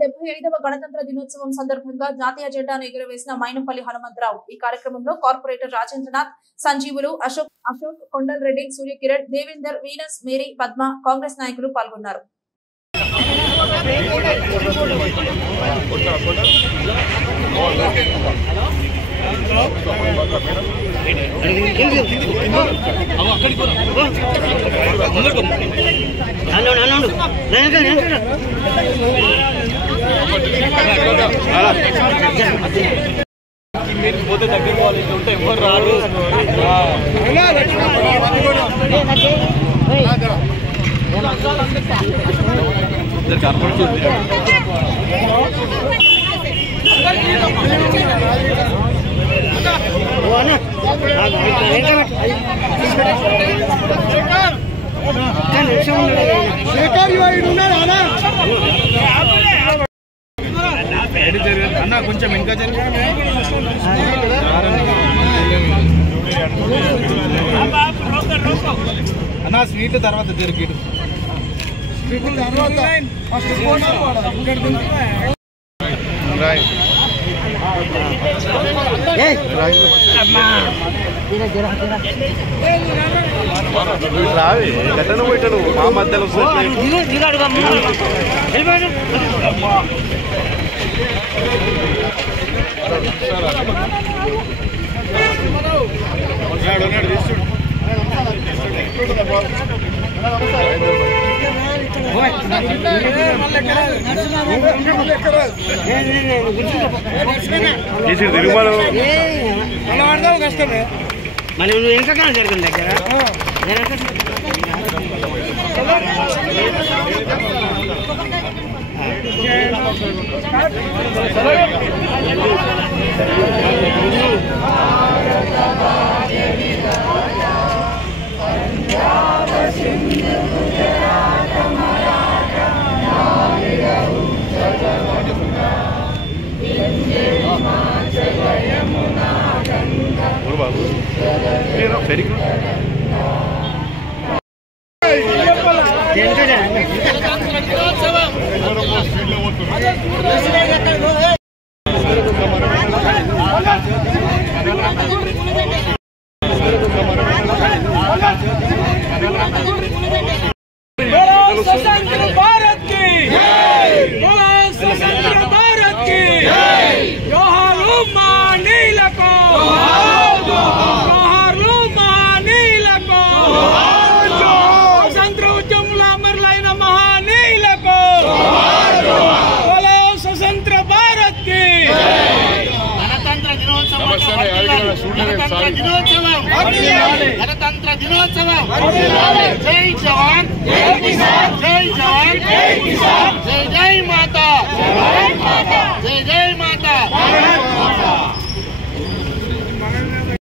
75వ గణతంత్ర దినోత్సవం సందర్భంగా జాతీయ జెండాను ఎగురవేసిన మైనంపల్లి హనుమంతరావు. ఈ కార్యక్రమంలో corporator Rajendranath, Sanjeevulu, Ashok, Kondal Reddy, Suryakiran, Devender, Venus, Mary, Padma, Congress నాయకులు పాల్గొన్నారు. దగ్గర వాళ్ళు ఉంటే ఎవరు రాదు. అన్న కొంచెం ఇంకా అన్న స్వీట్ తర్వాత జరిగేది రావి గట్టన పోయిటాను మా మధ్యలో కష్టమే మరి నువ్వు ఇంకా జరిగింది దగ్గర వెరీ గుడ్ स्वतंत्र भारत की स्वतंत्र भारत की जोहार मानीलको जोहार मानीलको स्वतंत्र उद्यमुల అమరులైన మహానీయులకు स्वतंत्र भारत की गणतंत्र दिनोत्सव गणतंत्र दिनोत्सव जय जवान जय किसान जय जवान जय किसान जय जय माता